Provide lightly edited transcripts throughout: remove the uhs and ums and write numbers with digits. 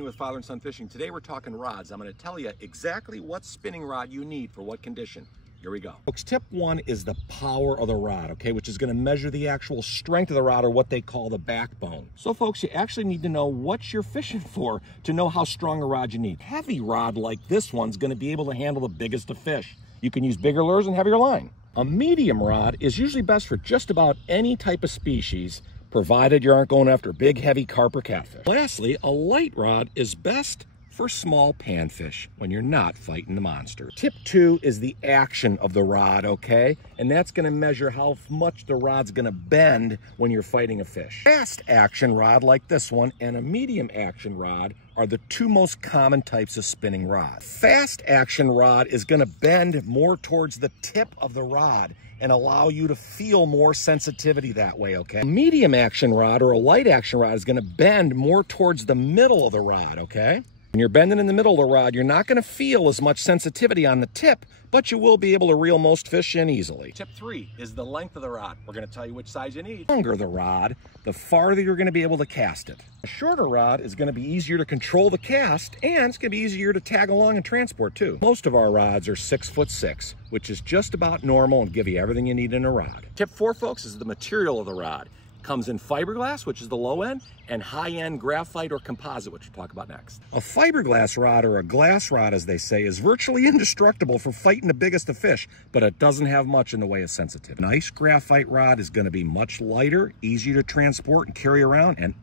With Father and Son Fishing. Today we're talking rods. I'm going to tell you exactly what spinning rod you need for what condition. Here we go. Folks, tip one is the power of the rod, okay, which is going to measure the actual strength of the rod, or what they call the backbone. So folks, you actually need to know what you're fishing for to know how strong a rod you need. Heavy rod like this one's going to be able to handle the biggest of fish. You can use bigger lures and heavier line. A medium rod is usually best for just about any type of species, provided you aren't going after big, heavy carp or catfish. Lastly, a light rod is best for small panfish when you're not fighting the monster. Tip two is the action of the rod, okay? And that's gonna measure how much the rod's gonna bend when you're fighting a fish. Fast action rod like this one and a medium action rod are the two most common types of spinning rod. Fast action rod is gonna bend more towards the tip of the rod and allow you to feel more sensitivity that way, okay? A medium action rod or a light action rod is gonna bend more towards the middle of the rod, okay? When you're bending in the middle of the rod, you're not gonna feel as much sensitivity on the tip, but you will be able to reel most fish in easily. Tip three is the length of the rod. We're gonna tell you which size you need. The longer the rod, the farther you're gonna be able to cast it. A shorter rod is gonna be easier to control the cast, and it's gonna be easier to tag along and transport too. Most of our rods are 6'6", which is just about normal and give you everything you need in a rod. Tip four, folks, is the material of the rod. Comes in fiberglass, which is the low end, and high-end graphite or composite, which we'll talk about next. A fiberglass rod, or a glass rod as they say, is virtually indestructible for fighting the biggest of fish, but it doesn't have much in the way of sensitivity. A nice graphite rod is going to be much lighter, easier to transport and carry around, and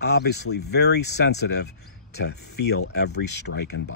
obviously very sensitive to feel every strike and bite.